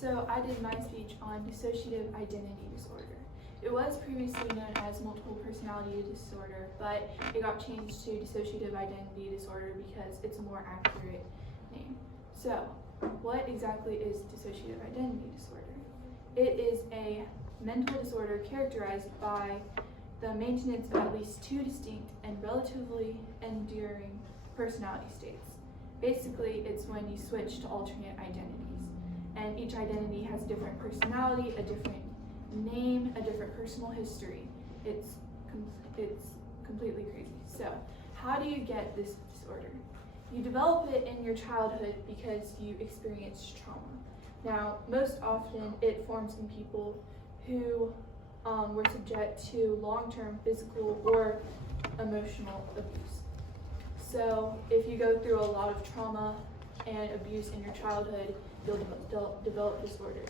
So I did my speech on dissociative identity disorder. It was previously known as multiple personality disorder, but it got changed to dissociative identity disorder because it's a more accurate name. So, what exactly is dissociative identity disorder? It is a mental disorder characterized by the maintenance of at least two distinct and relatively enduring personality states. Basically, it's when you switch to alternate identities, and each identity has a different personality, a different name, a different personal history. It's completely crazy. So, how do you get this disorder? You develop it in your childhood because you experience trauma. Now, most often it forms in people who were subject to long-term physical or emotional abuse. So, if you go through a lot of trauma and abuse in your childhood, you'll develop disorder.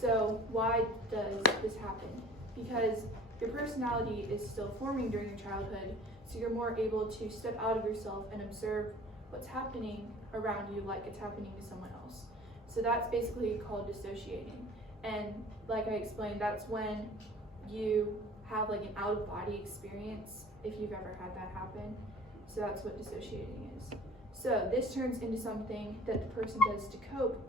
So why does this happen? Because your personality is still forming during your childhood, so you're more able to step out of yourself and observe what's happening around you like it's happening to someone else. So that's basically called dissociating. And like I explained, that's when you have like an out-of-body experience, if you've ever had that happen. So that's what dissociating is. So this turns into something that the person does to cope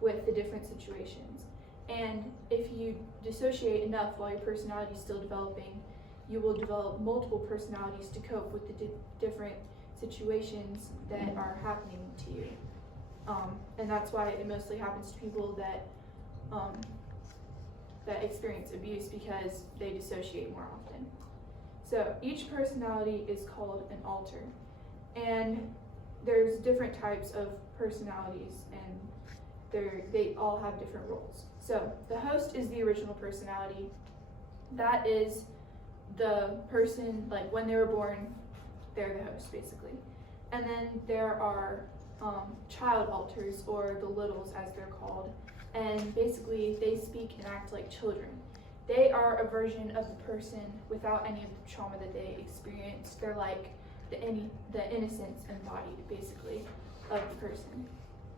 with the different situations. And if you dissociate enough while your personality is still developing, you will develop multiple personalities to cope with the different situations that are happening to you. And that's why it mostly happens to people that experience abuse, because they dissociate more often. So each personality is called an alter. And there's different types of personalities, and they all have different roles. So the host is the original personality. That is the person, like when they were born, they're the host basically. And then there are child alters, or the littles as they're called. And basically they speak and act like children. They are a version of the person without any of the trauma that they experienced. They're like the innocence embodied basically of the person.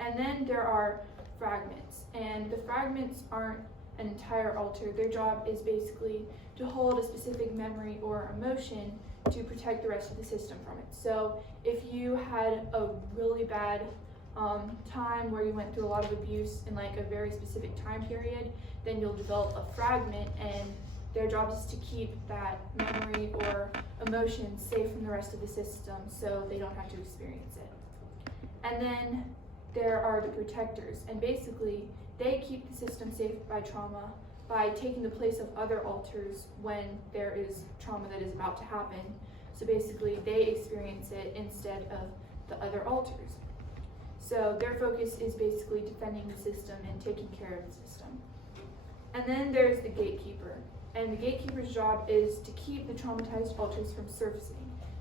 And then there are fragments, and the fragments aren't an entire alter. Their job is basically to hold a specific memory or emotion to protect the rest of the system from it. So if you had a really bad time where you went through a lot of abuse in like a very specific time period, then you'll develop a fragment, and their job is to keep that memory or emotion safe from the rest of the system so they don't have to experience it. And then there are the protectors, and basically they keep the system safe by trauma by taking the place of other alters when there is trauma that is about to happen. So basically they experience it instead of the other alters. So their focus is basically defending the system and taking care of the system. And then there's the gatekeeper. And the gatekeeper's job is to keep the traumatized alters from surfacing,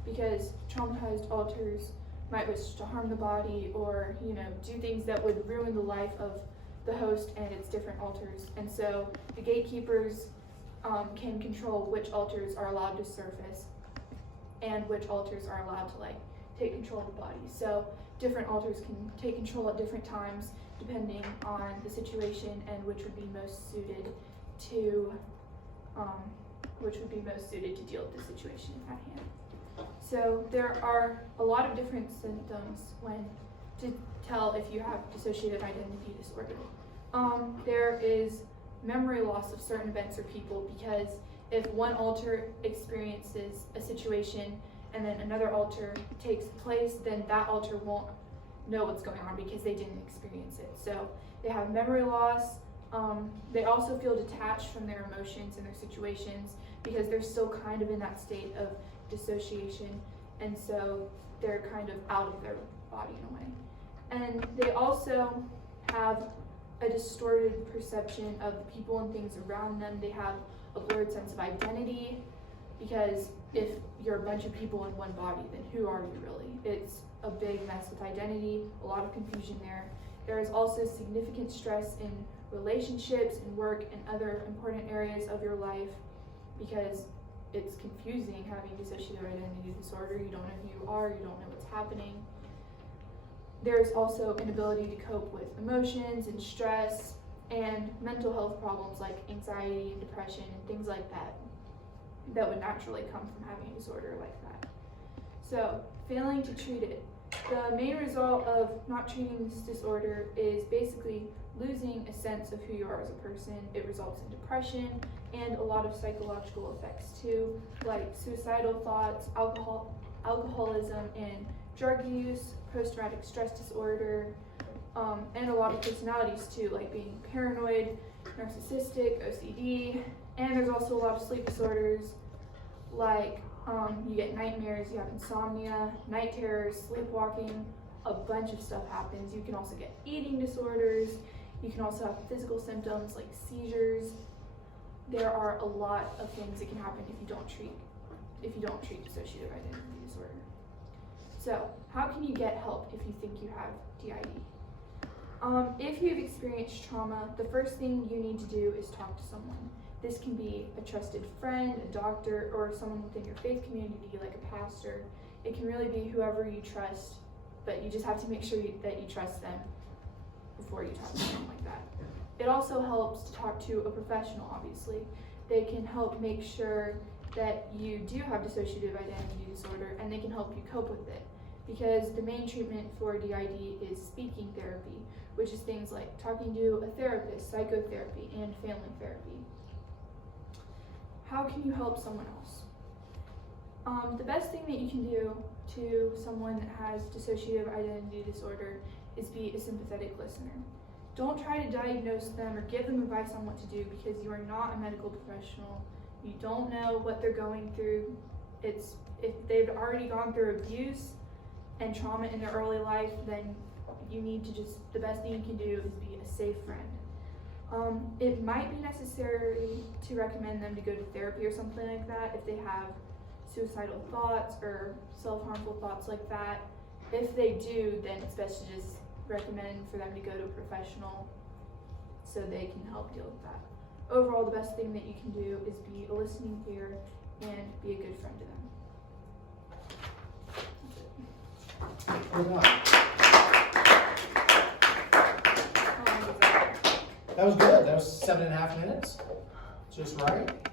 because traumatized alters might wish to harm the body, or do things that would ruin the life of the host and its different alters. And so the gatekeepers can control which alters are allowed to surface and which alters are allowed to take control of the body. So different alters can take control at different times depending on the situation and which would be most suited to deal with the situation at hand. So there are a lot of different symptoms to tell if you have dissociative identity disorder. There is memory loss of certain events or people, because if one alter experiences a situation and then another alter takes place, then that alter won't know what's going on because they didn't experience it. So they have memory loss. They also feel detached from their emotions and their situations because they're still kind of in that state of dissociation, and so they're kind of out of their body in a way. And they also have a distorted perception of the people and things around them. They have a blurred sense of identity, because if you're a bunch of people in one body, then who are you really? It's a big mess with identity, a lot of confusion there. There is also significant stress in relationships and work and other important areas of your life, because it's confusing having dissociative identity disorder. You don't know who you are, you don't know what's happening. There's also inability to cope with emotions and stress, and mental health problems like anxiety, depression, and things like that would naturally come from having a disorder like that. So, failing to treat it. The main result of not treating this disorder is basically losing a sense of who you are as a person. It results in depression and a lot of psychological effects too, like suicidal thoughts, alcoholism, and drug use, post-traumatic stress disorder, and a lot of personalities too, like being paranoid, narcissistic, OCD, and there's also a lot of sleep disorders, like you get nightmares, you have insomnia, night terrors, sleepwalking, a bunch of stuff happens. You can also get eating disorders, you can also have physical symptoms like seizures. There are a lot of things that can happen if you don't treat dissociative identity disorder. So, how can you get help if you think you have DID? If you've experienced trauma, the first thing you need to do is talk to someone. This can be a trusted friend, a doctor, or someone within your faith community, like a pastor. It can really be whoever you trust, but you just have to make sure that you trust them before you talk to someone like that. It also helps to talk to a professional, obviously. They can help make sure that you do have dissociative identity disorder, and they can help you cope with it. Because the main treatment for DID is speaking therapy, which is things like talking to a therapist, psychotherapy, and family therapy. How can you help someone else? The best thing that you can do to someone that has dissociative identity disorder is be a sympathetic listener. Don't try to diagnose them or give them advice on what to do because you are not a medical professional. You don't know what they're going through. If they've already gone through abuse and trauma in their early life, then you need to the best thing you can do is be a safe friend. It might be necessary to recommend them to go to therapy or something like that if they have suicidal thoughts or self-harmful thoughts like that. If they do, then it's best to just recommend for them to go to a professional so they can help deal with that. Overall, the best thing that you can do is be a listening ear and be a good friend to them. That's it. Good job. How long was that? That was good. That was 7.5 minutes. Just right.